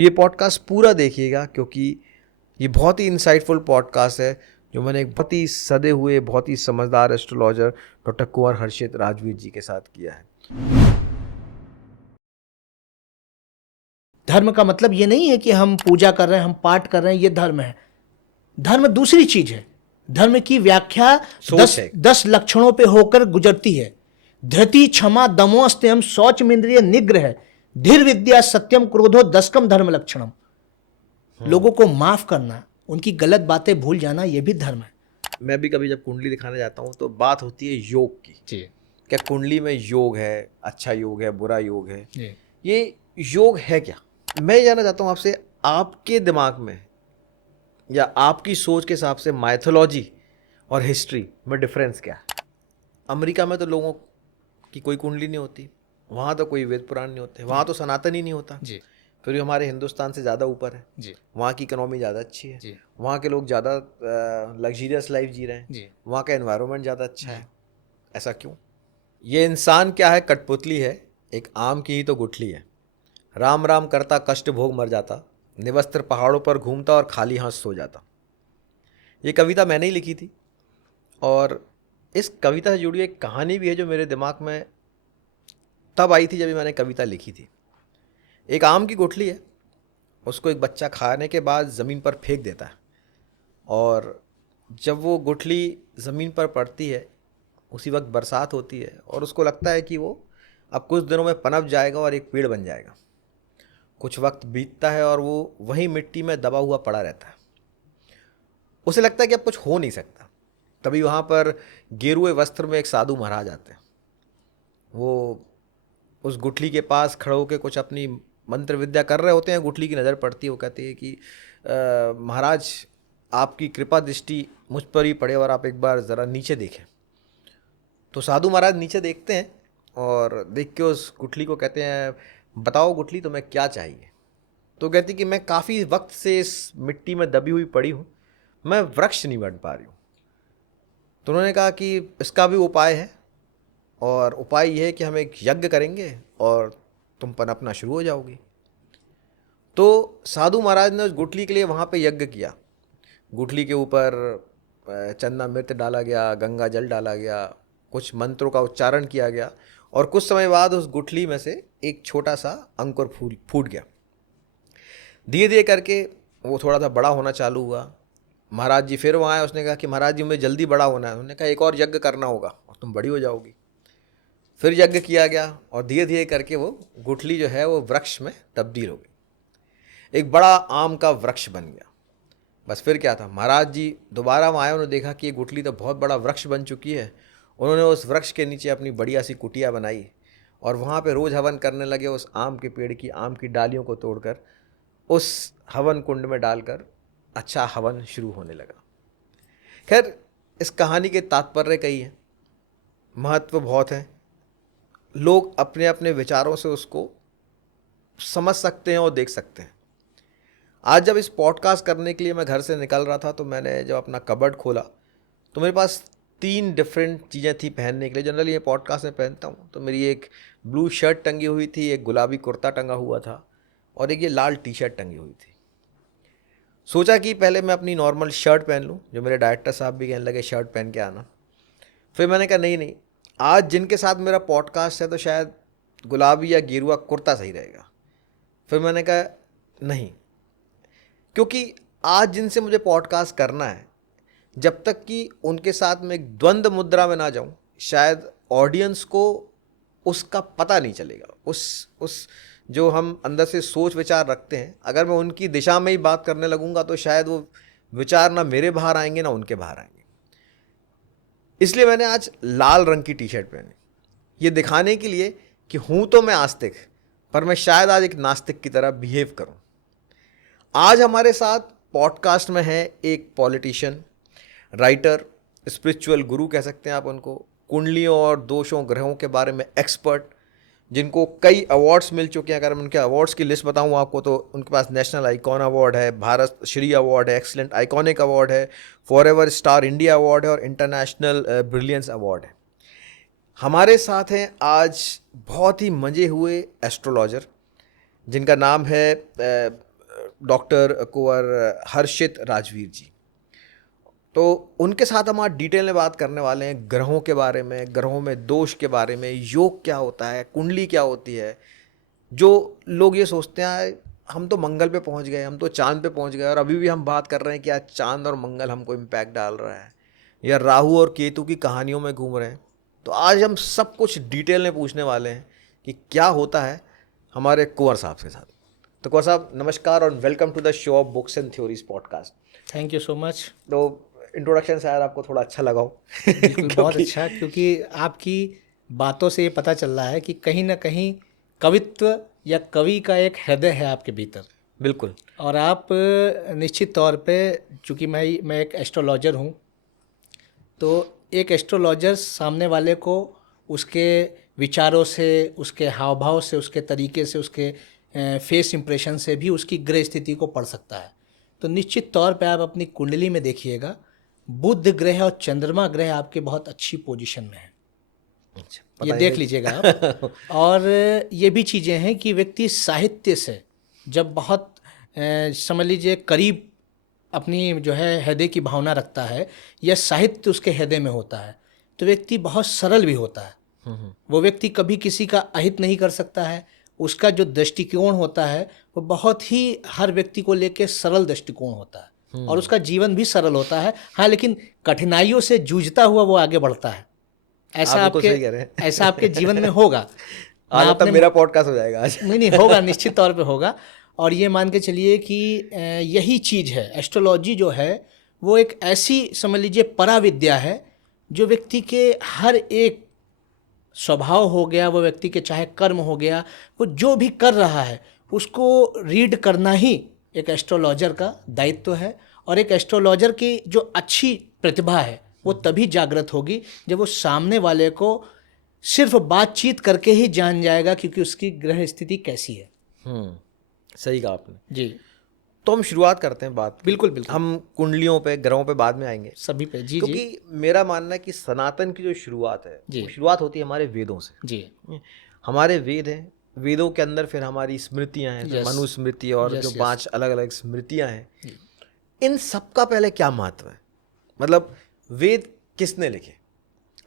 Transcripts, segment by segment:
ये पॉडकास्ट पूरा देखिएगा क्योंकि ये बहुत ही इंसाइटफुल पॉडकास्ट है जो मैंने एक बहुत ही सदे हुए बहुत ही समझदार एस्ट्रोलॉजर डॉक्टर कुंवर हर्षित राजवीर जी के साथ किया है। धर्म का मतलब ये नहीं है कि हम पूजा कर रहे हैं, हम पाठ कर रहे हैं, ये धर्म है। धर्म दूसरी चीज है। धर्म की व्याख्या सोच है। 10 लक्षणों पे होकर गुजरती है। धृति, क्षमा, दमो, स्तयम, शौच, इंद्रिय निग्रह, धीर, विद्या, सत्यम, क्रोधो, दशकम धर्म लक्षणम। लोगों को माफ करना, उनकी गलत बातें भूल जाना, यह भी धर्म है। मैं भी कभी जब कुंडली दिखाने जाता हूँ तो बात होती है योग की। जी क्या कुंडली में योग है, अच्छा योग है, बुरा योग है? जी। ये योग है क्या? मैं ये जानना चाहता हूँ आपसे, आपके दिमाग में या आपकी सोच के हिसाब से माइथोलॉजी और हिस्ट्री में डिफरेंस क्या है? अमेरिका में तो लोगों की कोई कुंडली नहीं होती, वहाँ तो कोई वेद पुराण नहीं होते, वहाँ तो सनातन ही नहीं होता जी फिर भी हमारे हिंदुस्तान से ज़्यादा ऊपर है। जी वहाँ की इकोनॉमी ज़्यादा अच्छी है, जी वहाँ के लोग ज़्यादा लग्जरियस लाइफ जी रहे हैं, जी। वहाँ का एनवायरनमेंट ज़्यादा अच्छा है। ऐसा क्यों? ये इंसान क्या है? कठपुतली है, एक आम की ही तो गुठली है। राम राम करता कष्ट भोग मर जाता, निवस्त्र पहाड़ों पर घूमता और खाली हाथ सो जाता। ये कविता मैंने ही लिखी थी और इस कविता से जुड़ी एक कहानी भी है जो मेरे दिमाग में तब आई थी जब मैंने कविता लिखी थी। एक आम की गुठली है, उसको एक बच्चा खाने के बाद ज़मीन पर फेंक देता है और जब वो गुठली ज़मीन पर पड़ती है उसी वक्त बरसात होती है और उसको लगता है कि वो अब कुछ दिनों में पनप जाएगा और एक पेड़ बन जाएगा। कुछ वक्त बीतता है और वो वहीं मिट्टी में दबा हुआ पड़ा रहता है। उसे लगता है कि अब कुछ हो नहीं सकता। तभी वहाँ पर गेरुए वस्त्र में एक साधु महाराज आते हैं। वो उस गुठली के पास खड़े होकर कुछ अपनी मंत्र विद्या कर रहे होते हैं। गुठली की नज़र पड़ती है, वो कहती है कि महाराज आपकी कृपा दृष्टि मुझ पर ही पड़े और आप एक बार ज़रा नीचे देखें। तो साधु महाराज नीचे देखते हैं और देख के उस गुठली को कहते हैं, बताओ गुठली तुम्हें क्या चाहिए? तो कहती कि मैं काफ़ी वक्त से इस मिट्टी में दबी हुई पड़ी हूँ, मैं वृक्ष नहीं बन पा रही हूँ। तो उन्होंने कहा कि इसका भी उपाय है और उपाय ये है कि हम एक यज्ञ करेंगे और तुम पनपना शुरू हो जाओगी। तो साधु महाराज ने उस गुठली के लिए वहाँ पे यज्ञ किया। गुठली के ऊपर चंदना मृत डाला गया, गंगा जल डाला गया, कुछ मंत्रों का उच्चारण किया गया और कुछ समय बाद उस गुठली में से एक छोटा सा अंकुर फूट गया। धीरे धीरे करके वो थोड़ा सा बड़ा होना चालू हुआ। महाराज जी फिर वहाँ आए, उसने कहा कि महाराज जी मुझे जल्दी बड़ा होना है। उन्होंने कहा एक और यज्ञ करना होगा और तुम बड़ी हो जाओगी। फिर यज्ञ किया गया और धीरे धीरे करके वो गुठली जो है वो वृक्ष में तब्दील हो गई, एक बड़ा आम का वृक्ष बन गया। बस फिर क्या था, महाराज जी दोबारा वहाँ आए, उन्होंने देखा कि ये गुठली तो बहुत बड़ा वृक्ष बन चुकी है। उन्होंने उस वृक्ष के नीचे अपनी बढ़िया सी कुटिया बनाई और वहाँ पे रोज़ हवन करने लगे। उस आम के पेड़ की आम की डालियों को तोड़कर उस हवन कुंड में डालकर अच्छा हवन शुरू होने लगा। खैर, इस कहानी के तात्पर्य कई हैं, महत्व बहुत है। लोग अपने अपने विचारों से उसको समझ सकते हैं और देख सकते हैं। आज जब इस पॉडकास्ट करने के लिए मैं घर से निकल रहा था तो मैंने जब अपना कबर्ड खोला तो मेरे पास 3 डिफरेंट चीज़ें थी पहनने के लिए। जनरली ये पॉडकास्ट में पहनता हूँ तो मेरी एक ब्लू शर्ट टंगी हुई थी, एक गुलाबी कुर्ता टंगा हुआ था और एक ये लाल टी शर्ट टंगी हुई थी। सोचा कि पहले मैं अपनी नॉर्मल शर्ट पहन लूँ, जो मेरे डायरेक्टर साहब भी कहने लगे शर्ट पहन के आना। फिर मैंने कहा नहीं नहीं, आज जिनके साथ मेरा पॉडकास्ट है तो शायद गुलाबी या गेरुआ कुर्ता सही रहेगा। फिर मैंने कहा नहीं, क्योंकि आज जिनसे मुझे पॉडकास्ट करना है, जब तक कि उनके साथ में एक द्वंद्व मुद्रा में ना जाऊं, शायद ऑडियंस को उसका पता नहीं चलेगा। उस जो हम अंदर से सोच विचार रखते हैं, अगर मैं उनकी दिशा में ही बात करने लगूंगा तो शायद वो विचार ना मेरे बाहर आएंगे ना उनके बाहर आएंगे। इसलिए मैंने आज लाल रंग की टी शर्ट पहनी, ये दिखाने के लिए कि हूं तो मैं आस्तिक, पर मैं शायद आज एक नास्तिक की तरह बिहेव करूं। आज हमारे साथ पॉडकास्ट में है एक पॉलिटिशियन, राइटर, स्पिरिचुअल गुरु कह सकते हैं आप उनको, कुंडलियों और दोषों ग्रहों के बारे में एक्सपर्ट, जिनको कई अवार्ड्स मिल चुके हैं। अगर मैं उनके अवार्ड्स की लिस्ट बताऊं आपको तो उनके पास नेशनल आइकॉन अवार्ड है, भारत श्री अवार्ड है, एक्सीलेंट आइकॉनिक अवार्ड है, फॉरएवर स्टार इंडिया अवार्ड है और इंटरनेशनल ब्रिलियंस अवार्ड है। हमारे साथ हैं आज बहुत ही मंजे हुए एस्ट्रोलॉजर जिनका नाम है डॉक्टर कुंवर हर्षित राजवीर जी। तो उनके साथ हम आज डिटेल में बात करने वाले हैं ग्रहों के बारे में, ग्रहों में दोष के बारे में, योग क्या होता है, कुंडली क्या होती है। जो लोग ये सोचते हैं हम तो मंगल पे पहुंच गए, हम तो चांद पे पहुंच गए, और अभी भी हम बात कर रहे हैं कि आज चांद और मंगल हमको इम्पैक्ट डाल रहा है, या राहु और केतु की कहानियों में घूम रहे हैं। तो आज हम सब कुछ डिटेल में पूछने वाले हैं कि क्या होता है हमारे कुंवर साहब के साथ। तो कुंवर साहब नमस्कार और welcome to the show of books and theories podcast. Thank you so much. तो इंट्रोडक्शन शायद आपको थोड़ा अच्छा लगा हो। बहुत अच्छा, क्योंकि आपकी बातों से ये पता चल रहा है कि कहीं ना कहीं कवित्व या कवि का एक हृदय है आपके भीतर। बिल्कुल। और आप निश्चित तौर पे, चूँकि मैं एक एस्ट्रोलॉजर हूँ, तो एक एस्ट्रोलॉजर सामने वाले को उसके विचारों से, उसके हाव भाव से, उसके तरीके से, उसके फेस इंप्रेशन से भी उसकी ग्रह स्थिति को पढ़ सकता है। तो निश्चित तौर पे आप अपनी कुंडली में देखिएगा, बुध ग्रह और चंद्रमा ग्रह आपके बहुत अच्छी पोजीशन में है। अच्छा, ये देख लीजिएगा आप। और ये भी चीज़ें हैं कि व्यक्ति साहित्य से जब बहुत समझ लीजिए करीब अपनी जो है हृदय की भावना रखता है, या साहित्य उसके हृदय में होता है, तो व्यक्ति बहुत सरल भी होता है। वो व्यक्ति कभी किसी का अहित नहीं कर सकता है। उसका जो दृष्टिकोण होता है वो बहुत ही हर व्यक्ति को लेकर सरल दृष्टिकोण होता है, और उसका जीवन भी सरल होता है। हाँ, लेकिन कठिनाइयों से जूझता हुआ वो आगे बढ़ता है। ऐसा आपके जीवन में होगा। आज तब मेरा पॉडकास्ट हो जाएगा आज। नहीं होगा, निश्चित तौर पे होगा। और ये मान के चलिए कि यही चीज़ है, एस्ट्रोलॉजी जो है वो एक ऐसी समझ लीजिए पराविद्या है जो व्यक्ति के हर एक स्वभाव हो गया, वो व्यक्ति के चाहे कर्म हो गया, वो जो भी कर रहा है उसको रीड करना ही एक एस्ट्रोलॉजर का दायित्व है। और एक एस्ट्रोलॉजर की जो अच्छी प्रतिभा है वो तभी जागृत होगी जब वो सामने वाले को सिर्फ बातचीत करके ही जान जाएगा क्योंकि उसकी ग्रह स्थिति कैसी है। सही कहा आपने जी। तो हम शुरुआत करते हैं बात। बिल्कुल बिल्कुल। हम कुंडलियों पे, ग्रहों पे बाद में आएंगे, सभी पे। जी क्योंकि जी मेरा मानना है कि सनातन की जो शुरुआत है जी। वो शुरुआत होती है हमारे वेदों से। जी। हमारे वेद हैं, वेदों के अंदर फिर हमारी स्मृतियां हैं, फिर मनुस्मृति और जो 5 अलग अलग स्मृतियां हैं। इन सब का पहले क्या महत्व है? मतलब वेद किसने लिखे,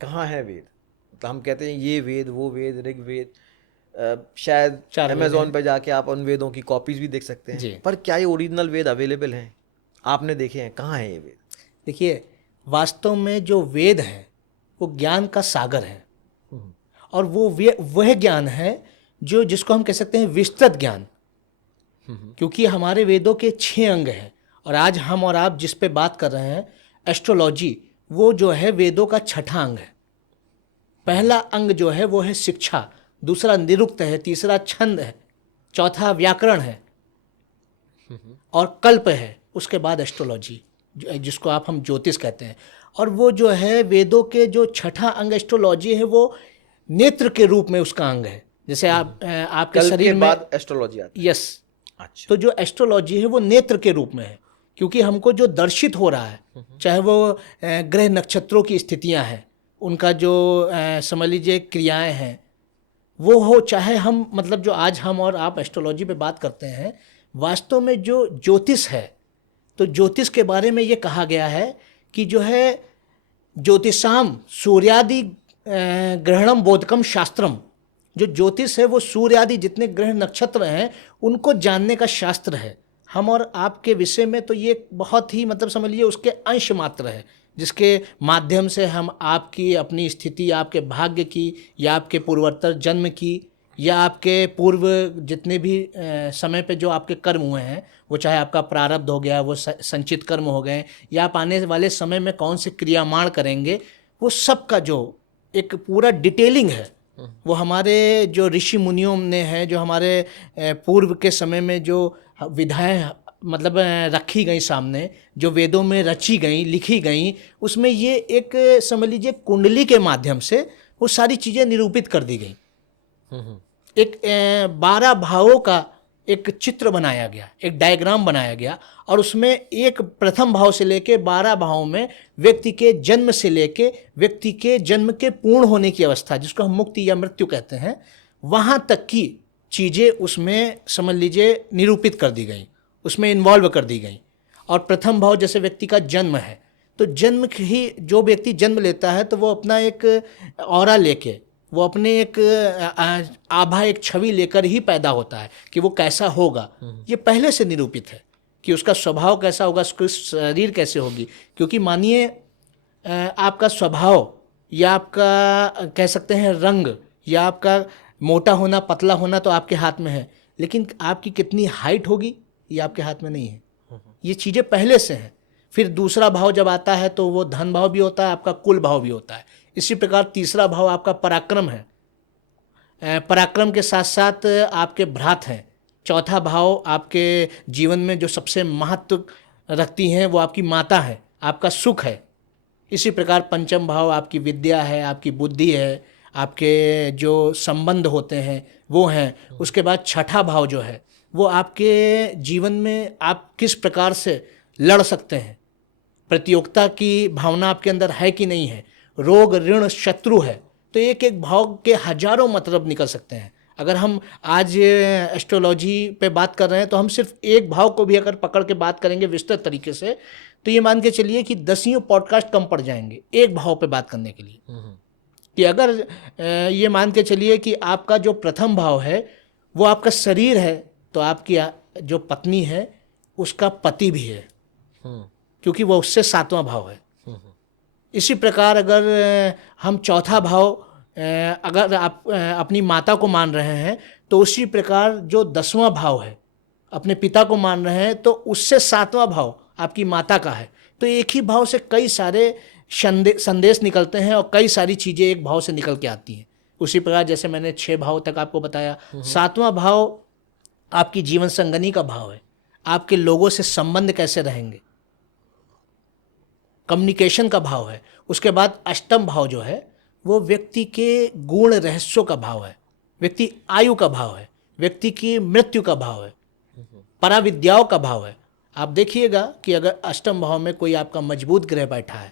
कहाँ है वेद? तो हम कहते हैं ये वेद, वो वेद, ऋग्वेद, शायद अमेज़ॉन पे जाके आप उन वेदों की कॉपीज भी देख सकते हैं, पर क्या ये ओरिजिनल वेद अवेलेबल हैं? आपने देखे हैं? कहाँ है ये वेद? देखिए, वास्तव में जो वेद है वो ज्ञान का सागर है, और वो वह ज्ञान है जो जिसको हम कह सकते हैं विस्तृत ज्ञान। क्योंकि हमारे वेदों के 6 अंग हैं, और आज हम और आप जिस पे बात कर रहे हैं एस्ट्रोलॉजी, वो जो है वेदों का 6ठा अंग है। पहला अंग जो है वो है शिक्षा, दूसरा निरुक्त है, तीसरा छंद है, चौथा व्याकरण है, और कल्प है। उसके बाद एस्ट्रोलॉजी, जिसको हम ज्योतिष कहते हैं। और वो जो है वेदों के जो 6ठा अंग एस्ट्रोलॉजी है वो नेत्र के रूप में उसका अंग है। जैसे आपके शरीर में बाद एस्ट्रोलॉजी आती है। यस। अच्छा। तो जो एस्ट्रोलॉजी है वो नेत्र के रूप में है, क्योंकि हमको जो दर्शित हो रहा है, चाहे वो ग्रह नक्षत्रों की स्थितियां हैं, उनका जो समझ लीजिए क्रियाएं हैं वो हो, चाहे हम मतलब जो आज हम और आप एस्ट्रोलॉजी पे बात करते हैं, वास्तव में जो ज्योतिष है, तो ज्योतिष के बारे में ये कहा गया है कि जो है ज्योतिषाम सूर्यादि ग्रहणम बोधकम शास्त्रम। जो ज्योतिष है वो सूर्यादि जितने ग्रह नक्षत्र हैं उनको जानने का शास्त्र है। हम और आपके विषय में तो ये बहुत ही मतलब समझ लीजिए उसके अंश मात्र है, जिसके माध्यम से हम आपकी अपनी स्थिति, आपके भाग्य की, या आपके पूर्वोत्तर जन्म की, या आपके पूर्व जितने भी समय पे जो आपके कर्म हुए हैं, वो चाहे आपका प्रारब्ध हो गया, वो संचित कर्म हो गए, या आप आने वाले समय में कौन से क्रियामाण करेंगे, वो सब का जो एक पूरा डिटेलिंग है वो हमारे जो ऋषि मुनियों ने है, जो हमारे पूर्व के समय में जो विधाएं मतलब रखी गई सामने, जो वेदों में रची गई, लिखी गई, उसमें ये एक समझ लीजिए कुंडली के माध्यम से वो सारी चीज़ें निरूपित कर दी गई। एक 12 भावों का एक चित्र बनाया गया, एक डायग्राम बनाया गया, और उसमें एक प्रथम भाव से लेके 12 भावों में व्यक्ति के जन्म से लेके व्यक्ति के जन्म के पूर्ण होने की अवस्था, जिसको हम मुक्ति या मृत्यु कहते हैं, वहाँ तक की चीज़ें उसमें समझ लीजिए निरूपित कर दी गई। उसमें इन्वॉल्व कर दी गई। और प्रथम भाव जैसे व्यक्ति का जन्म है, तो जन्म ही जो व्यक्ति जन्म लेता है तो वो अपना एक ऑरा लेके, वो अपने एक आभा, एक छवि लेकर ही पैदा होता है कि वो कैसा होगा। ये पहले से निरूपित है कि उसका स्वभाव कैसा होगा, उसकी शरीर कैसे होगी। क्योंकि मानिए आपका स्वभाव या आपका कह सकते हैं रंग या आपका मोटा होना पतला होना तो आपके हाथ में है, लेकिन आपकी कितनी हाइट होगी ये आपके हाथ में नहीं है। ये चीज़ें पहले से हैं। फिर दूसरा भाव जब आता है तो वो धन भाव भी होता है, आपका कुल भाव भी होता है। इसी प्रकार तीसरा भाव आपका पराक्रम है, पराक्रम के साथ साथ आपके भ्रात हैं। चौथा भाव आपके जीवन में जो सबसे महत्व रखती हैं वो आपकी माता है, आपका सुख है। इसी प्रकार पंचम भाव आपकी विद्या है, आपकी बुद्धि है, आपके जो संबंध होते हैं वो हैं। उसके बाद छठा भाव जो है वो आपके जीवन में आप किस प्रकार से लड़ सकते हैं, प्रतियोगिता की भावना आपके अंदर है कि नहीं है, रोग ऋण शत्रु है। तो एक एक भाव के हजारों मतलब निकल सकते हैं। अगर हम आज एस्ट्रोलॉजी पे बात कर रहे हैं तो हम सिर्फ एक भाव को भी अगर पकड़ के बात करेंगे विस्तृत तरीके से तो ये मान के चलिए कि 10 पॉडकास्ट कम पड़ जाएंगे एक भाव पे बात करने के लिए। कि अगर ये मान के चलिए कि आपका जो प्रथम भाव है वो आपका शरीर है तो आपकी जो पत्नी है उसका पति भी है, क्योंकि वो उससे 7वां भाव है। इसी प्रकार अगर हम चौथा भाव अगर आप अपनी माता को मान रहे हैं तो उसी प्रकार जो 10वां भाव है अपने पिता को मान रहे हैं तो उससे 7वां भाव आपकी माता का है। तो एक ही भाव से कई सारे संदेश निकलते हैं और कई सारी चीज़ें एक भाव से निकल के आती हैं। उसी प्रकार जैसे मैंने 6 भाव तक आपको बताया, 7वां भाव आपकी जीवन संगनी का भाव है, आपके लोगों से संबंध कैसे रहेंगे, कम्युनिकेशन का भाव है। उसके बाद अष्टम भाव जो है वो व्यक्ति के गुण रहस्यों का भाव है, व्यक्ति आयु का भाव है, व्यक्ति की मृत्यु का भाव है, पराविद्याओं का भाव है। आप देखिएगा कि अगर अष्टम भाव में कोई आपका मजबूत ग्रह बैठा है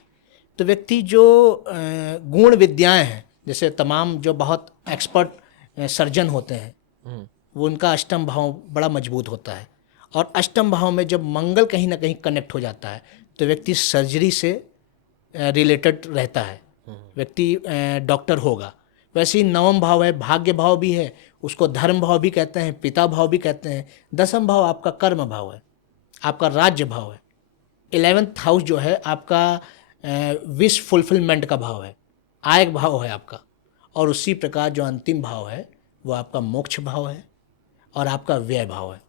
तो व्यक्ति जो गुण विद्याएं हैं, जैसे तमाम जो बहुत एक्सपर्ट सर्जन होते हैं वो उनका अष्टम भाव बड़ा मजबूत होता है। और अष्टम भाव में जब मंगल कहीं ना कहीं कनेक्ट हो जाता है तो व्यक्ति सर्जरी से रिलेटेड रहता है, व्यक्ति डॉक्टर होगा। वैसे ही 9वां भाव है, भाग्य भाव भी है, उसको धर्म भाव भी कहते हैं, पिता भाव भी कहते हैं। 10वां भाव आपका कर्म भाव है, आपका राज्य भाव है। 11th हाउस जो है आपका विश फुलफिलमेंट का भाव है, आय भाव है आपका। और उसी प्रकार जो अंतिम भाव है वो आपका मोक्ष भाव है और आपका व्यय भाव है।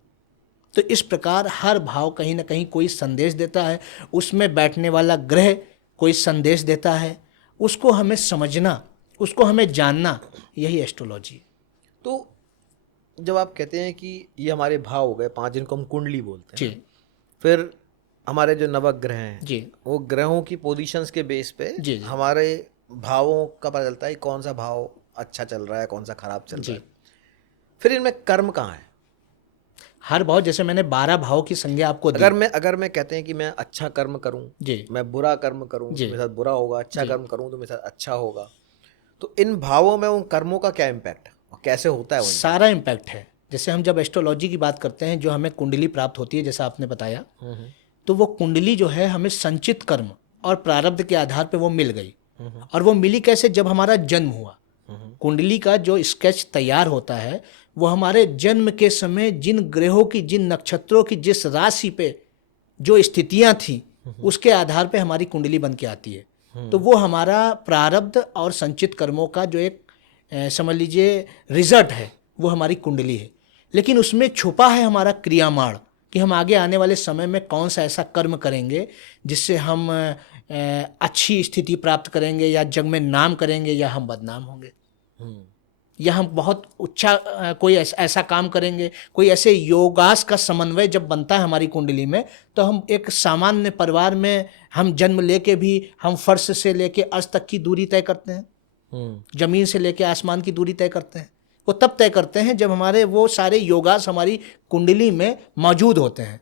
तो इस प्रकार हर भाव कहीं ना कहीं कोई संदेश देता है, उसमें बैठने वाला ग्रह कोई संदेश देता है, उसको हमें समझना, उसको हमें जानना, यही एस्ट्रोलॉजी है। तो जब आप कहते हैं कि ये हमारे भाव हो गए 5 जिनको हम कुंडली बोलते हैं, जी, फिर हमारे जो नवग्रह हैं जी, वो ग्रहों की पोजीशंस के बेस पे जी, हमारे भावों का पता चलता है कौन सा भाव अच्छा चल रहा है, कौन सा खराब चल रहा है। फिर इनमें कर्म कहाँ है? हर भाव, जैसे मैंने 12 भाव की संज्ञा आपको दी। अगर मैं कहते हैं कि मैं अच्छा कर्म करूं, जी, मैं बुरा कर्म करूं तो जी, मेरे साथ बुरा होगा, अच्छा कर्म करूं तो मेरे साथ अच्छा होगा, तो इन भावों में उन कर्मों का क्या इम्पैक्ट है और कैसे होता है? सारा इम्पैक्ट है। जैसे हम जब एस्ट्रोलॉजी की बात करते हैं, जो हमें कुंडली प्राप्त होती है, जैसा आपने बताया, तो वो कुंडली जो है हमें संचित कर्म और प्रारब्ध के आधार पे वो मिल गई। और वो मिली कैसे? जब हमारा जन्म हुआ। कुंडली का जो स्केच तैयार होता है वो हमारे जन्म के समय जिन ग्रहों की, जिन नक्षत्रों की, जिस राशि पे जो स्थितियां थी उसके आधार पे हमारी कुंडली बन के आती है। तो वो हमारा प्रारब्ध और संचित कर्मों का जो एक समझ लीजिए रिजल्ट है, वो हमारी कुंडली है। लेकिन उसमें छुपा है हमारा क्रियामाण कि हम आगे आने वाले समय में कौन सा ऐसा कर्म करेंगे जिससे हम अच्छी स्थिति प्राप्त करेंगे, या जग में नाम करेंगे, या हम बदनाम होंगे, या हम बहुत अच्छा कोई ऐसा काम करेंगे। कोई ऐसे योगास का समन्वय जब बनता है हमारी कुंडली में, तो हम एक सामान्य परिवार में हम जन्म लेके भी हम फर्श से लेके अर्श तक की दूरी तय करते हैं, जमीन से लेके आसमान की दूरी तय करते हैं। वो तब तय करते हैं जब हमारे वो सारे योगास हमारी कुंडली में मौजूद होते हैं,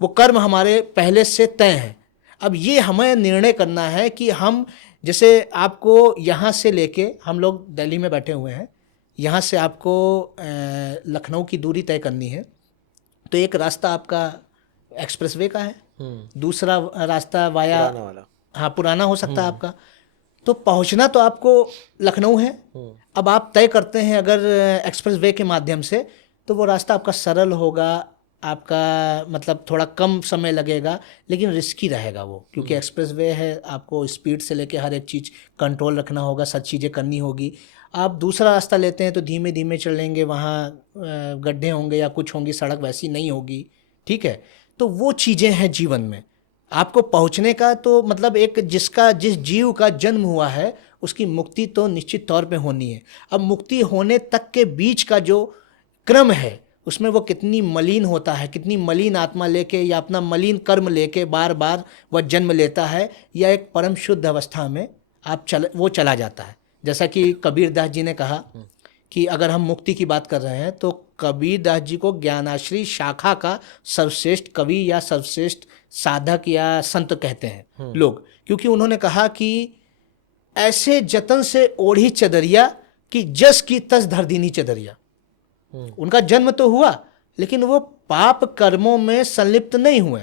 वो कर्म हमारे पहले से तय हैं। अब ये हमें निर्णय करना है कि हम, जैसे आपको यहाँ से लेके, हम लोग दिल्ली में बैठे हुए हैं, यहाँ से आपको लखनऊ की दूरी तय करनी है, तो एक रास्ता आपका एक्सप्रेसवे का है, दूसरा रास्ता वाया पुराना वाला। हाँ पुराना हो सकता है आपका। तो पहुंचना तो आपको लखनऊ है, अब आप तय करते हैं अगर एक्सप्रेसवे के माध्यम से, तो वो रास्ता आपका सरल होगा, आपका मतलब थोड़ा कम समय लगेगा, लेकिन रिस्की रहेगा वो, क्योंकि एक्सप्रेसवे है, आपको स्पीड से लेके हर एक चीज़ कंट्रोल रखना होगा, सब चीज़ें करनी होगी। आप दूसरा रास्ता लेते हैं तो धीमे धीमे चलेंगे, वहाँ गड्ढे होंगे या कुछ होंगी, सड़क वैसी नहीं होगी, ठीक है। तो वो चीज़ें हैं जीवन में। आपको पहुंचने का तो मतलब एक जिस जीव का जन्म हुआ है उसकी मुक्ति तो निश्चित तौर पे होनी है। अब मुक्ति होने तक के बीच का जो क्रम है उसमें वो कितनी मलिन होता है, कितनी मलिन आत्मा लेके या अपना मलिन कर्म लेके बार बार वह जन्म लेता है, या एक परम शुद्ध अवस्था में वो चला जाता है। जैसा कि कबीर दास जी ने कहा कि अगर हम मुक्ति की बात कर रहे हैं तो कबीर दास जी को ज्ञानाश्री शाखा का सर्वश्रेष्ठ कवि या सर्वश्रेष्ठ साधक या संत कहते हैं लोग, क्योंकि उन्होंने कहा कि ऐसे जतन से ओढ़ी चदरिया कि जस की तस धर दीनी चदरिया। उनका जन्म तो हुआ लेकिन वो पाप कर्मों में संलिप्त नहीं हुए।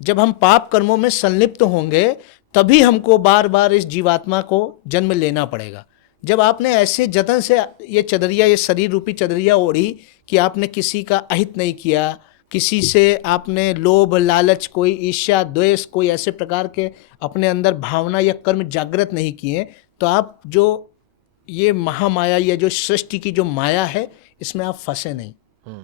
जब हम पाप कर्मों में संलिप्त होंगे तभी हमको बार बार इस जीवात्मा को जन्म लेना पड़ेगा। जब आपने ऐसे जतन से ये चदरिया, ये शरीर रूपी चदरिया ओढ़ी कि आपने किसी का अहित नहीं किया, किसी से आपने लोभ लालच, कोई ईर्ष्या द्वेष, कोई ऐसे प्रकार के अपने अंदर भावना या कर्म जागृत नहीं किए, तो आप जो ये महामाया या जो सृष्टि की जो माया है इसमें आप फंसे नहीं।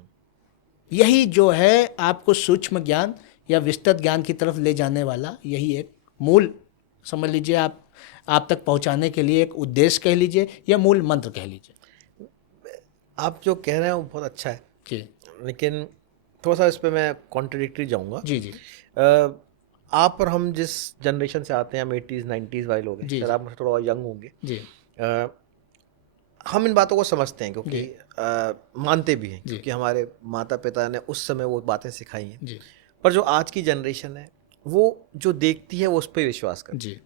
यही जो है आपको सूक्ष्म ज्ञान या विस्तृत ज्ञान की तरफ ले जाने वाला यही एक मूल, समझ लीजिए आप तक पहुंचाने के लिए एक उद्देश्य कह लीजिए या मूल मंत्र कह लीजिए। आप जो कह रहे हैं वो बहुत अच्छा है जी, लेकिन थोड़ा सा इस पे मैं कॉन्ट्रडिक्टरी जाऊंगा। जी जी आप और हम जिस जनरेशन से आते हैं, हम 80s 90s वाले लोग हैं, जी, शायद आप मुझसे थोड़ा यंग होंगे। जी हम इन बातों को समझते हैं क्योंकि मानते भी हैं, जी। क्योंकि हमारे माता पिता ने उस समय वो बातें सिखाई हैं। जी पर जो आज की जनरेशन है वो जो देखती है वो उस पर विश्वास करती है। जी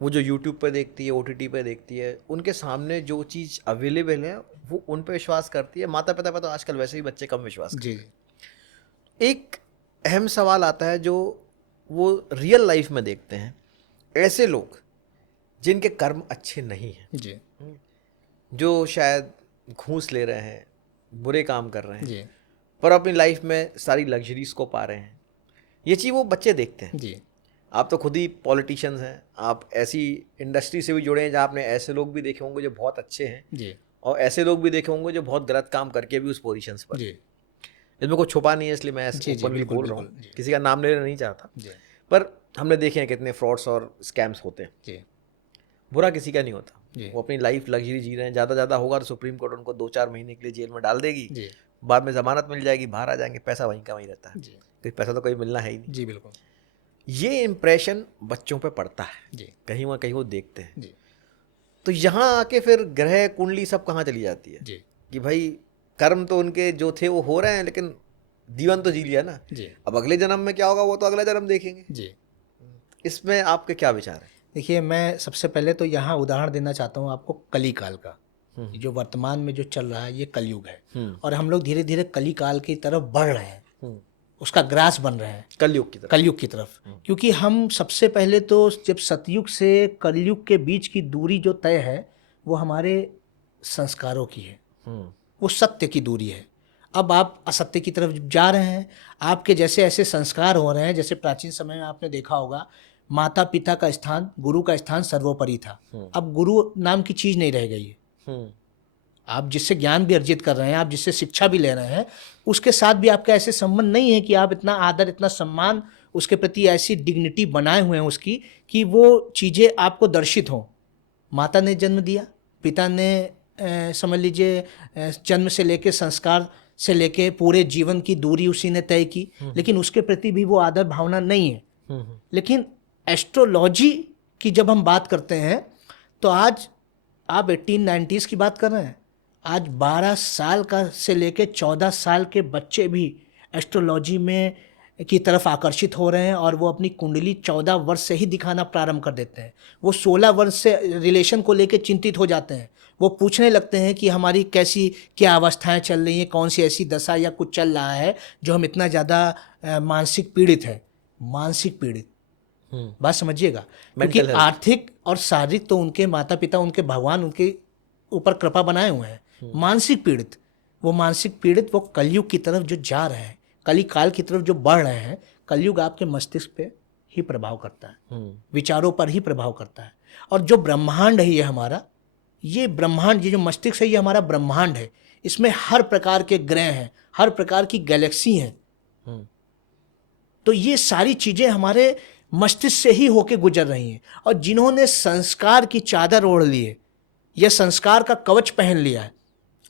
वो जो YouTube पे देखती है, OTT पे देखती है, उनके सामने जो चीज़ अवेलेबल है वो उन पे विश्वास करती है। माता पिता पे तो आजकल वैसे ही बच्चे कम विश्वास करते जी हैं। एक अहम सवाल आता है जो वो रियल लाइफ में देखते हैं, ऐसे लोग जिनके कर्म अच्छे नहीं हैं, जी जो शायद घूस ले रहे हैं, बुरे काम कर रहे हैं, जी पर अपनी लाइफ में सारी लग्जरीज को पा रहे हैं, ये चीज़ वो बच्चे देखते हैं। जी आप तो खुद ही पॉलिटिशियंस हैं, आप ऐसी इंडस्ट्री से भी जुड़े हैं जहाँ आपने ऐसे लोग भी देखे होंगे जो बहुत अच्छे हैं, जी और ऐसे लोग भी देखे होंगे जो बहुत गलत काम करके भी उस पोजीशंस पर। जी इसमें कुछ छुपा नहीं है, इसलिए मैं जी, ऐसे जी, ओपनली बिल्कुल, बोल रहा हूँ, बिल्कुल, जी। किसी का नाम लेना नहीं चाहता। जी पर हमने देखे हैं कितने फ्रॉड्स और स्कैम्स होते हैं। जी बुरा किसी का नहीं होता, जी वो अपनी लाइफ लग्जरी जी रहे हैं। ज़्यादा होगा तो सुप्रीम कोर्ट उनको 2-4 महीने के लिए जेल में डाल देगी, जी बाद में ज़मानत मिल जाएगी, बाहर आ जाएंगे, पैसा वहीं का वहीं रहता है, जी क्योंकि पैसा तो कहीं मिलना है ही नहीं। जी बिल्कुल ये इम्प्रेशन बच्चों पे पड़ता है, जी कहीं वहाँ कहीं वो देखते हैं। जी तो यहाँ आके फिर ग्रह कुंडली सब कहाँ चली जाती है जी कि भाई कर्म तो उनके जो थे वो हो रहे हैं, लेकिन जीवन तो जी लिया ना, जी अब अगले जन्म में क्या होगा वो तो अगला जन्म देखेंगे। जी इसमें आपके क्या विचार है? देखिए, मैं सबसे पहले तो यहाँ उदाहरण देना चाहता हूँ आपको कली काल का। जो वर्तमान में जो चल रहा है ये कलयुग है, और हम लोग धीरे धीरे कली काल की तरफ बढ़ रहे हैं, उसका ग्रास बन रहे हैं कलयुग की तरफ। कलयुग की तरफ। क्योंकि हम सबसे पहले तो जब सतयुग से कलयुग के बीच की दूरी जो तय है वो हमारे संस्कारों की है, वो सत्य की दूरी है। अब आप असत्य की तरफ जा रहे हैं, आपके जैसे ऐसे संस्कार हो रहे हैं, जैसे प्राचीन समय में आपने देखा होगा माता पिता का स्थान, गुरु का स्थान सर्वोपरि था। अब गुरु नाम की चीज़ नहीं रह गई है। आप जिससे ज्ञान भी अर्जित कर रहे हैं, आप जिससे शिक्षा भी ले रहे हैं, उसके साथ भी आपका ऐसे संबंध नहीं है कि आप इतना आदर, इतना सम्मान उसके प्रति, ऐसी डिग्निटी बनाए हुए हैं उसकी कि वो चीज़ें आपको दर्शित हों। माता ने जन्म दिया, पिता ने समझ लीजिए जन्म से लेके संस्कार से लेके पूरे जीवन की दूरी उसी ने तय की, लेकिन उसके प्रति भी वो आदर भावना नहीं है। लेकिन एस्ट्रोलॉजी की जब हम बात करते हैं तो आज आप 1890s की बात कर रहे हैं, आज 12 साल का से लेके 14 साल के बच्चे भी एस्ट्रोलॉजी में की तरफ आकर्षित हो रहे हैं, और वो अपनी कुंडली 14 वर्ष से ही दिखाना प्रारंभ कर देते हैं। वो 16 वर्ष से रिलेशन को लेके चिंतित हो जाते हैं, वो पूछने लगते हैं कि हमारी कैसी क्या अवस्थाएं चल रही हैं, कौन सी ऐसी दशा या कुछ चल रहा है जो हम इतना ज़्यादा मानसिक पीड़ित है। मानसिक पीड़ित, बात समझिएगा, क्योंकि Mental health. आर्थिक और शारीरिक तो उनके माता पिता, उनके भगवान उनके ऊपर कृपा बनाए हुए हैं। मानसिक पीड़ित, वो मानसिक पीड़ित वो कलयुग की तरफ जो जा रहे हैं, कली काल की तरफ जो बढ़ रहे हैं, कलयुग आपके मस्तिष्क पे ही प्रभाव करता है, विचारों पर ही प्रभाव करता है। और जो ब्रह्मांड है ये हमारा, ये ब्रह्मांड, ये जो मस्तिष्क है ये हमारा ब्रह्मांड है। इसमें हर प्रकार के ग्रह हैं, हर प्रकार की गैलेक्सी हैं। तो ये सारी चीजें हमारे मस्तिष्क से ही होके गुजर रही हैं। और जिन्होंने संस्कार की चादर ओढ़ ली है या संस्कार का कवच पहन लिया है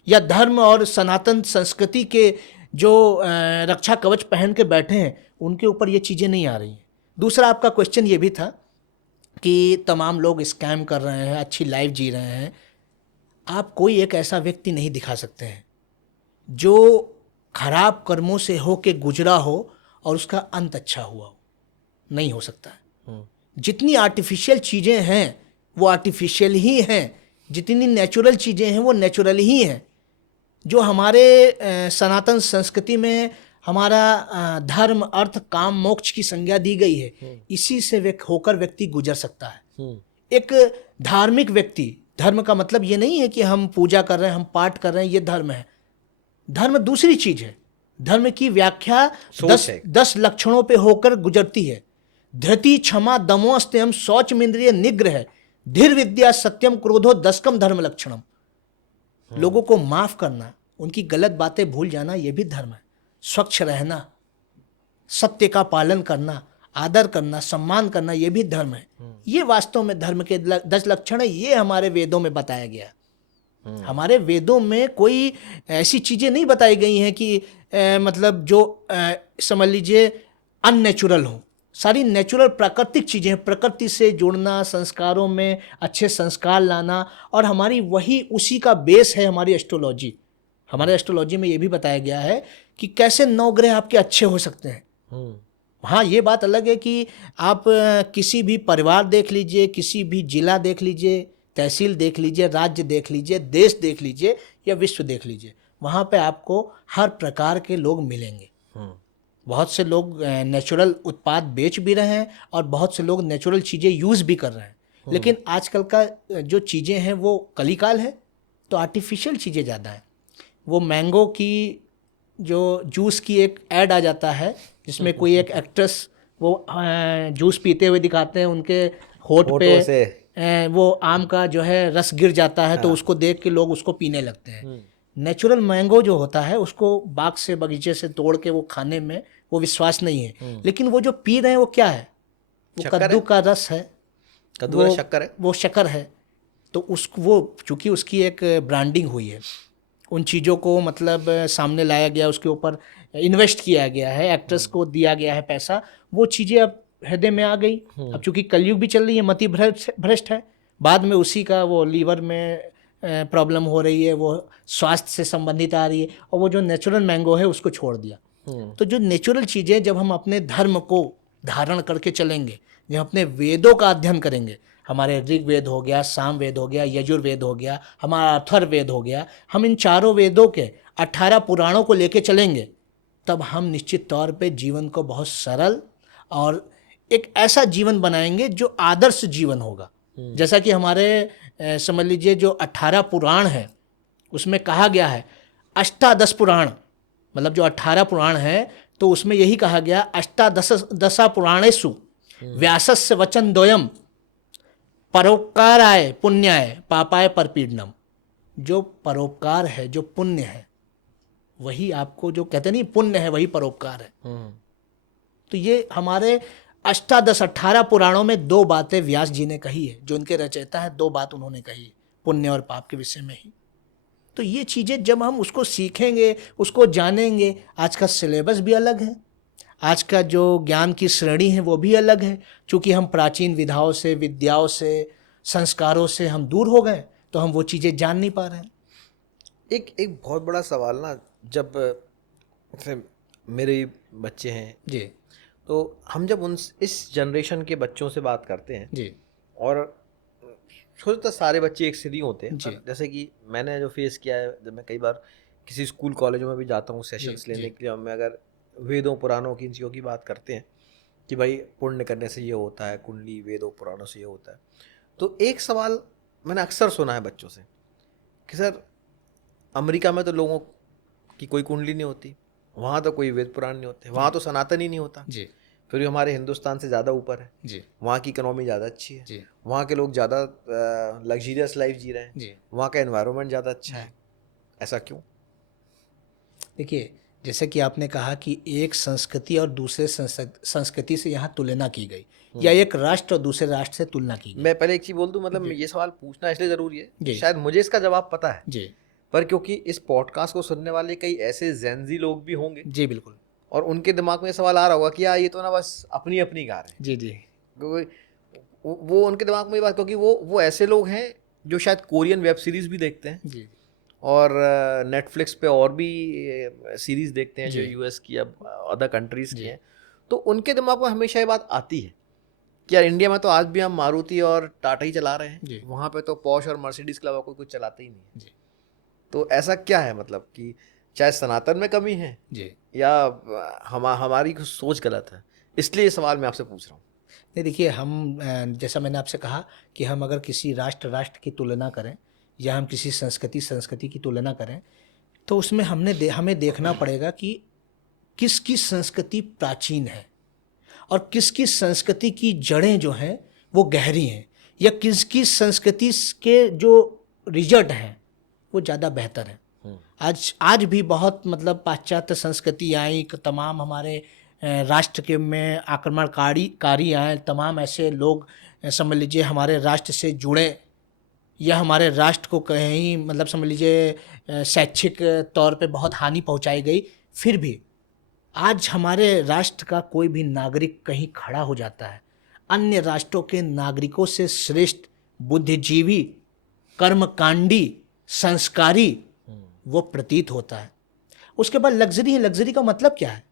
या धर्म और सनातन संस्कृति के जो रक्षा कवच पहन के बैठे हैं, उनके ऊपर ये चीज़ें नहीं आ रही हैं। दूसरा आपका क्वेश्चन ये भी था कि तमाम लोग स्कैम कर रहे हैं, अच्छी लाइफ जी रहे हैं। आप कोई एक ऐसा व्यक्ति नहीं दिखा सकते हैं जो खराब कर्मों से होके गुजरा हो और उसका अंत अच्छा हुआ हो। नहीं हो सकता है। जितनी आर्टिफिशियल चीज़ें हैं वो आर्टिफिशियल ही हैं, जितनी नेचुरल चीज़ें हैं वो नेचुरल ही हैं। जो हमारे सनातन संस्कृति में हमारा धर्म, अर्थ, काम, मोक्ष की संज्ञा दी गई है, इसी से होकर व्यक्ति गुजर सकता है। एक धार्मिक व्यक्ति, धर्म का मतलब ये नहीं है कि हम पूजा कर रहे हैं, हम पाठ कर रहे हैं, ये धर्म है। धर्म दूसरी चीज है। धर्म की व्याख्या 10 लक्षणों पे होकर गुजरती है। धृति, क्षमा, दमो, स्तयम, शौचमिंद्रिय निग्रह, धीर विद्या, सत्यम, क्रोधो, दशकम धर्म लक्षणम। लोगों को माफ करना, उनकी गलत बातें भूल जाना, यह भी धर्म है। स्वच्छ रहना, सत्य का पालन करना, आदर करना, सम्मान करना, यह भी धर्म है। ये वास्तव में धर्म के 10 लक्षण है। ये हमारे वेदों में बताया गया है। हमारे वेदों में कोई ऐसी चीजें नहीं बताई गई हैं कि मतलब जो समझ लीजिए अननेचुरल हो। सारी नेचुरल प्राकृतिक चीजें हैं। प्रकृति से जुड़ना, संस्कारों में अच्छे संस्कार लाना, और हमारी वही उसी का बेस है हमारी एस्ट्रोलॉजी। हमारे एस्ट्रोलॉजी में ये भी बताया गया है कि कैसे 9 ग्रह आपके अच्छे हो सकते हैं। हाँ, ये बात अलग है कि आप किसी भी परिवार देख लीजिए, किसी भी जिला देख लीजिए, तहसील देख लीजिए, राज्य देख लीजिए, देश देख लीजिए या विश्व देख लीजिए, वहाँ पे आपको हर प्रकार के लोग मिलेंगे। बहुत से लोग नेचुरल उत्पाद बेच भी रहे हैं और बहुत से लोग नेचुरल चीज़ें यूज़ भी कर रहे हैं। लेकिन आजकल का जो चीज़ें हैं वो कलीकाल है, तो आर्टिफिशियल चीज़ें ज़्यादा हैं। वो मैंगो की जो जूस की एक ऐड आ जाता है जिसमें कोई एक एक्ट्रेस वो जूस पीते हुए दिखाते हैं, उनके होठ पे वो आम का जो है रस गिर जाता है, तो उसको देख के लोग उसको पीने लगते हैं। नेचुरल मैंगो जो होता है उसको बाग से, बगीचे से तोड़ के वो खाने में वो विश्वास नहीं है। लेकिन वो जो पी रहे हैं वो क्या है? वो कद्दू का रस है, कद्दू शक्कर है, वो शक्कर है। तो उसको वो चूंकि उसकी एक ब्रांडिंग हुई है, उन चीज़ों को मतलब सामने लाया गया, उसके ऊपर इन्वेस्ट किया गया है, एक्ट्रेस को दिया गया है पैसा, वो चीज़ें अब हृदय में आ गई। अब चूंकि कलयुग भी चल रही है, मति भ्रष्ट है, बाद में उसी का वो लीवर में प्रॉब्लम हो रही है, वो स्वास्थ्य से संबंधित आ रही है, और वो जो नेचुरल मैंगो है उसको छोड़ दिया। तो जो नेचुरल चीज़ें, जब हम अपने धर्म को धारण करके चलेंगे, जब अपने वेदों का अध्ययन करेंगे, हमारे ऋग्वेद हो गया, सामवेद हो गया, यजुर्वेद हो गया, हमारा अथर्ववेद हो गया, हम इन चारों वेदों के 18 पुराणों को लेके चलेंगे, तब हम निश्चित तौर पे जीवन को बहुत सरल और एक ऐसा जीवन बनाएंगे जो आदर्श जीवन होगा। जैसा कि हमारे समझ लीजिए जो 18 पुराण है उसमें कहा गया है, अष्टादश पुराण, मतलब जो 18 पुराण है तो उसमें यही कहा गया, अष्टादशा पुराणेषु व्यासस्य वचन द्वयम परोपकाराय पुण्याय पापाय परपीडनम। जो परोपकार है, जो पुण्य है, वही आपको, जो कहते नहीं पुण्य है वही परोपकार है। तो ये हमारे 18 पुराणों में 2 बातें व्यास जी ने कही है, जो उनके रचयिता है, 2 बात उन्होंने कही है पुण्य और पाप के विषय में ही। तो ये चीज़ें जब हम उसको सीखेंगे, उसको जानेंगे, आज का सिलेबस भी अलग है, आज का जो ज्ञान की श्रेणी है वो भी अलग है। चूँकि हम प्राचीन विधाओं से, विद्याओं से, संस्कारों से हम दूर हो गए, तो हम वो चीज़ें जान नहीं पा रहे हैं। एक बहुत बड़ा सवाल ना, जब मेरे बच्चे हैं जी, तो हम जब इस जनरेशन के बच्चों से बात करते हैं जी, और सोचता सारे बच्चे एक से नहीं होते हैं, जी। पर जैसे कि मैंने जो फेस किया है, जब मैं कई बार किसी स्कूल कॉलेजों में भी जाता हूँ सेशंस जी, लेने जी। के लिए, और मैं अगर वेदों पुराणों की इन चीज़ों की बात करते हैं कि भाई पुण्य करने से ये होता है, कुंडली वेदों पुराणों से ये होता है, तो एक सवाल मैंने अक्सर सुना है बच्चों से कि सर अमेरिका में तो लोगों की कोई कुंडली नहीं होती, वहाँ तो कोई वेद पुराण नहीं होते, वहाँ तो सनातन ही नहीं होता, जी, फिर भी हमारे हिंदुस्तान से ज़्यादा ऊपर है, जी, वहाँ की इकोनॉमी ज़्यादा अच्छी है, जी, वहाँ के लोग ज़्यादा लग्जीरियस लाइफ जी रहे हैं, जी। वहाँ का एनवायरनमेंट ज़्यादा अच्छा है, ऐसा क्यों? देखिए, जैसे कि आपने कहा कि एक संस्कृति और दूसरे संस्कृति से यहाँ तुलना की गई, या एक राष्ट्र और दूसरे राष्ट्र से तुलना की गई। मैं पहले एक चीज़ बोल दूं, मतलब ये सवाल पूछना इसलिए ज़रूरी है, जी। शायद मुझे इसका जवाब पता है, जी, पर क्योंकि इस पॉडकास्ट को सुनने वाले कई ऐसे जेनजी लोग भी होंगे जी, बिल्कुल। और उनके दिमाग में ये सवाल आ रहा होगा कि यार ये तो ना बस अपनी अपनी गा रहे हैं, जी, जी, क्योंकि वो उनके दिमाग में ये बात, क्योंकि वो ऐसे लोग हैं जो शायद कोरियन वेब सीरीज़ भी देखते हैं जी, और नेटफ्लिक्स पे और भी सीरीज़ देखते हैं जो जी। यूएस की या अदर कंट्रीज़ की जी। हैं, तो उनके दिमाग में हमेशा ये बात आती है कि यार इंडिया में तो आज भी हम मारुति और टाटा ही चला रहे हैं, जी। वहाँ पे तो पॉश और मर्सिडीज के अलावा कोई कुछ चलाता ही नहीं है। जी। तो ऐसा क्या है, मतलब कि चाहे सनातन में कमी है जी। या हमारी कुछ सोच गलत है, इसलिए ये सवाल मैं आपसे पूछ रहा हूँ। नहीं, देखिए, हम जैसा मैंने आपसे कहा कि हम अगर किसी राष्ट्र की तुलना करें या हम किसी संस्कृति की तुलना करें, तो उसमें हमें देखना पड़ेगा कि किसकी संस्कृति प्राचीन है और किसकी संस्कृति की जड़ें जो हैं वो गहरी हैं, या किसकी संस्कृति के जो रिजल्ट हैं वो ज़्यादा बेहतर हैं। आज भी बहुत मतलब पाश्चात्य संस्कृति आई, तमाम हमारे राष्ट्र के में आक्रमणकारी आए, तमाम ऐसे लोग समझ लीजिए हमारे राष्ट्र से जुड़े या हमारे राष्ट्र को कहीं मतलब समझ लीजिए शैक्षिक तौर पे बहुत हानि पहुंचाई गई, फिर भी आज हमारे राष्ट्र का कोई भी नागरिक कहीं खड़ा हो जाता है अन्य राष्ट्रों के नागरिकों से श्रेष्ठ, बुद्धिजीवी, कर्मकांडी, संस्कारी वो प्रतीत होता है। उसके बाद लग्जरी का मतलब क्या है?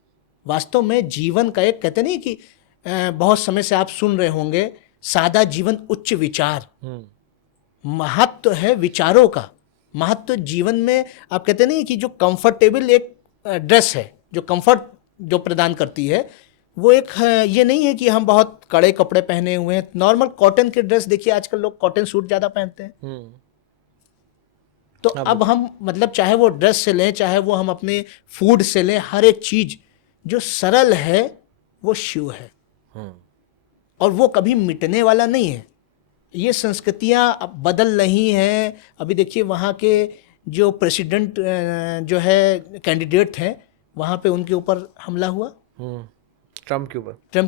वास्तव में जीवन का एक, कहते नहीं कि बहुत समय से आप सुन रहे होंगे, सादा जीवन उच्च विचार। महत्व है विचारों का, महत्व जीवन में आप कहते नहीं कि जो कंफर्टेबल एक ड्रेस है, जो कंफर्ट जो प्रदान करती है, वो एक ये नहीं है कि हम बहुत कड़े कपड़े पहने हुए हैं। नॉर्मल कॉटन के ड्रेस देखिए, आजकल लोग कॉटन सूट ज़्यादा पहनते हैं। तो अब हम मतलब चाहे वो ड्रेस से लें, चाहे वो हम अपने फूड से लें, हर एक चीज जो सरल है वो शिव है और वो कभी मिटने वाला नहीं है। ये संस्कृतियां अब बदल रही हैं। अभी देखिए वहाँ के जो प्रेसिडेंट जो है कैंडिडेट हैं, वहाँ पे उनके ऊपर हमला हुआ, ट्रम्प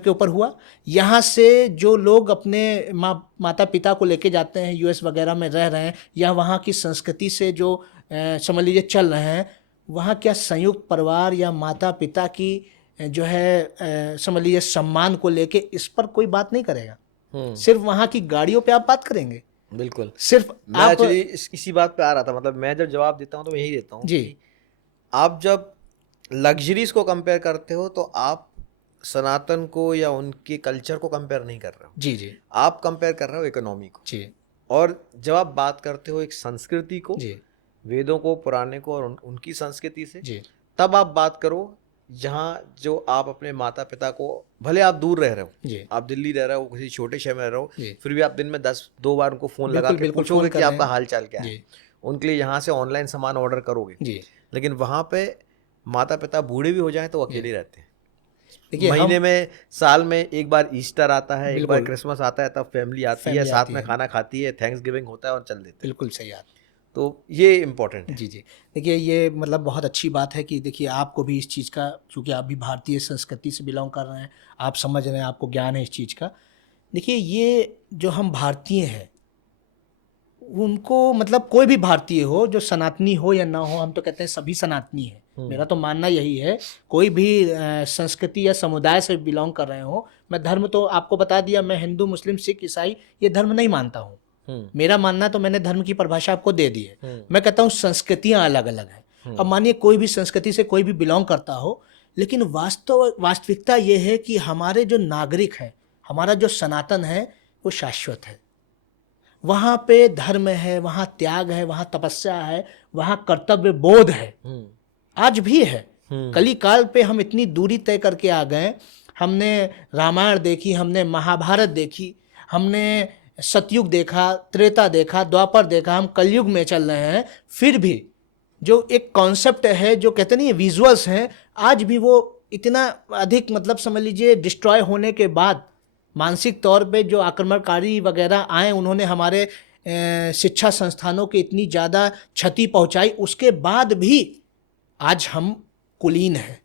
के ऊपर हुआ। यहाँ से जो लोग अपने माता पिता को लेके जाते हैं, यूएस वगैरह में रह रहे हैं या वहाँ की संस्कृति से जो समझ लीजिए चल रहे हैं, वहाँ क्या संयुक्त परिवार या माता पिता की जो है समझ लीजिए सम्मान को लेके इस पर कोई बात नहीं करेगा। सिर्फ वहाँ की गाड़ियों पे आप बात करेंगे। बिल्कुल। सिर्फ मैं एक्चुअली इसी बात पे आ रहा था, मतलब मैं जब जवाब देता हूँ तो मैं यही देता हूँ जी। कि आप जब लग्जरीज को कंपेयर करते हो तो आप सनातन को या उनके कल्चर को कंपेयर नहीं कर रहे हो। जी जी। आप कंपेयर कर रहे हो इकोनॉमी को जी। और जब आप बात करते हो एक संस्कृति को, जी। वेदों को, पुराने को और उनकी संस्कृति से, जी। तब आप बात करो जहाँ जो आप अपने माता पिता को, भले आप दूर रह रहे हो, जी। आप दिल्ली रह रहे हो, किसी छोटे शहर में रह रहे हो, जी। फिर भी आप दिन में 2 बार उनको फ़ोन लगा के पूछोगे कि आपका हाल चाल क्या है। उनके लिए यहाँ से ऑनलाइन सामान ऑर्डर करोगे। जी। लेकिन वहाँ पे माता पिता बूढ़े भी हो जाएं तो अकेले रहते हैं। देखिए, महीने में, साल में एक बार ईस्टर आता है, एक बार क्रिसमस आता है, तब फैमिली आती है, साथ में खाना खाती है, थैंक्स गिविंग होता है और चल देते हैं। बिल्कुल सही बात। तो ये इम्पोर्टेंट है। जी जी। देखिए, ये मतलब बहुत अच्छी बात है कि देखिए आपको भी इस चीज़ का, क्योंकि आप भी भारतीय संस्कृति से बिलोंग कर रहे हैं, आप समझ रहे हैं, आपको ज्ञान है इस चीज़ का। देखिए, ये जो हम भारतीय हैं, उनको मतलब कोई भी भारतीय हो, जो सनातनी हो या ना हो, हम तो कहते हैं सभी सनातनी हैं। मेरा तो मानना यही है, कोई भी संस्कृति या समुदाय से बिलोंग कर रहे हो। मैं धर्म तो आपको बता दिया, मैं हिंदू, मुस्लिम, सिख, ईसाई ये धर्म नहीं मानता हूँ। मेरा मानना तो मैंने धर्म की परिभाषा आपको दे दी है। मैं कहता हूँ संस्कृतियाँ अलग अलग हैं। अब मानिए कोई भी संस्कृति से कोई भी बिलोंग करता हो, लेकिन वास्तविकता ये है कि हमारे जो नागरिक हैं, हमारा जो सनातन है वो शाश्वत है, वहाँ पे धर्म है, वहाँ त्याग है, वहाँ तपस्या है, वहाँ कर्तव्य बोध है, आज भी है। कली काल पे हम इतनी दूरी तय करके आ गए। हमने रामायण देखी, हमने महाभारत देखी, हमने सतयुग देखा, त्रेता देखा, द्वापर देखा, हम कलयुग में चल रहे हैं। फिर भी जो एक कॉन्सेप्ट है, जो कहते नहीं विजुअल्स हैं, आज भी वो इतना अधिक मतलब समझ लीजिए डिस्ट्रॉय होने के बाद मानसिक तौर पे जो आक्रमणकारी वगैरह आए, उन्होंने हमारे शिक्षा संस्थानों के इतनी ज़्यादा क्षति पहुंचाई, उसके बाद भी आज हम कुलीन हैं।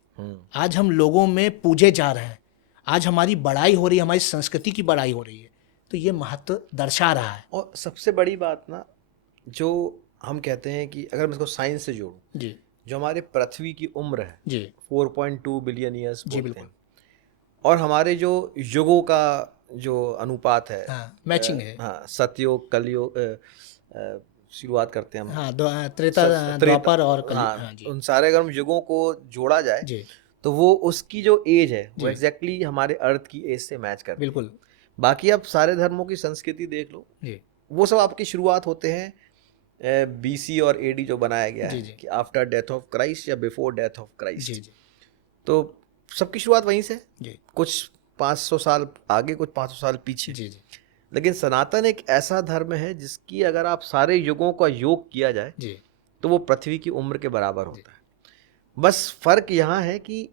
आज हम लोगों में पूजे जा रहे हैं, आज हमारी बड़ाई हो रही है, हमारी संस्कृति की बड़ाई हो रही है। तो ये महत्व दर्शा रहा है। और सबसे बड़ी बात ना, जो हम कहते हैं कि अगर मैं इसको साइंस से जोड़ूं जी, जो हमारे पृथ्वी की उम्र है जी, 4.2 बिलियन ईयर्स जी, बोलते हैं, और हमारे जो युगों का जो अनुपात है, हाँ, मैचिंग है। हाँ, सतयुग, कलयुग, शुरुआत करते हैं हम, हाँ, त्रेता, द्वापर और कलयुग। हाँ, हाँ जी, उन सारे अगर हम युगों को जोड़ा जाए जी, तो वो उसकी जो एज है वो जी। एग्जैक्टली हमारे अर्थ की एज से मैच करती है। बिल्कुल। बाकी आप सारे धर्मों की संस्कृति देख लो, जी, वो सब आपकी शुरुआत होते हैं BC और AD जो बनाया गया जी, है जी। कि आफ्टर डेथ ऑफ क्राइस्ट या बिफोर डेथ ऑफ जी, क्राइस्ट। जी, तो सबकी शुरुआत वहीं से, जी, कुछ 500 साल आगे, कुछ 500 साल पीछे। जी, जी, लेकिन सनातन एक ऐसा धर्म है जिसकी अगर आप सारे युगों का योग किया जाए जी, तो वो पृथ्वी की उम्र के बराबर होता है। बस फर्क यहाँ है कि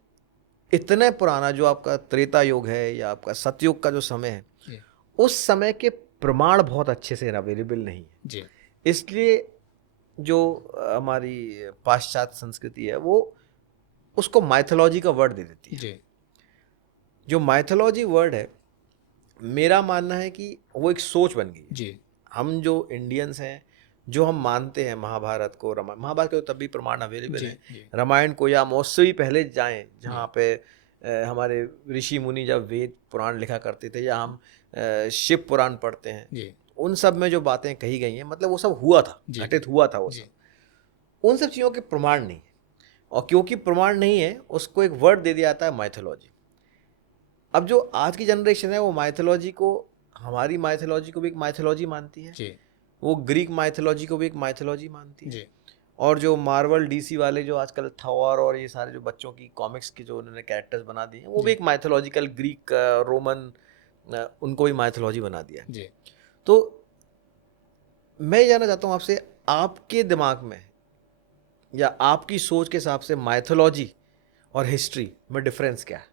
इतने पुराना जो आपका त्रेता युग है या आपका सतयुग का जो समय है, जी, उस समय के प्रमाण बहुत अच्छे से अवेलेबल नहीं है। जी, इसलिए जो हमारी पाश्चात्य संस्कृति है वो उसको माइथोलॉजी का वर्ड दे देती है। जी, जो माइथोलॉजी वर्ड है, मेरा मानना है कि वो एक सोच बन गई है। जी, हम जो इंडियंस हैं, जो हम मानते हैं महाभारत को, महाभारत के तो तब भी प्रमाण अवेलेबल जी, है, जी, रामायण को, या हम उससे भी पहले जाएं जहाँ पे हमारे ऋषि मुनि जब वेद पुराण लिखा करते थे, या हम शिव पुराण पढ़ते हैं, जी, उन सब में जो बातें कही गई हैं, मतलब वो सब हुआ था, जी, घटित हुआ था वो जी, सब। उन सब चीज़ों के प्रमाण नहीं है, और क्योंकि प्रमाण नहीं है उसको एक वर्ड दे दिया जाता है माइथोलॉजी। अब जो आज की जनरेशन है वो माइथोलॉजी को, हमारी माइथोलॉजी को भी एक माइथोलॉजी मानती है, जी, वो ग्रीक माइथोलॉजी को भी एक माइथोलॉजी मानती है, जी, और जो मार्वल DC वाले जो आजकल थॉर और ये सारे जो बच्चों की कॉमिक्स के जो उन्होंने कैरेक्टर्स बना दिए हैं, वो भी एक माइथोलॉजिकल, ग्रीक, रोमन, उनको भी माइथोलॉजी बना दिया है। जी। तो मैं ये जानना चाहता हूँ आपसे, आपके दिमाग में या आपकी सोच के हिसाब से माइथोलॉजी और हिस्ट्री में डिफरेंस क्या है?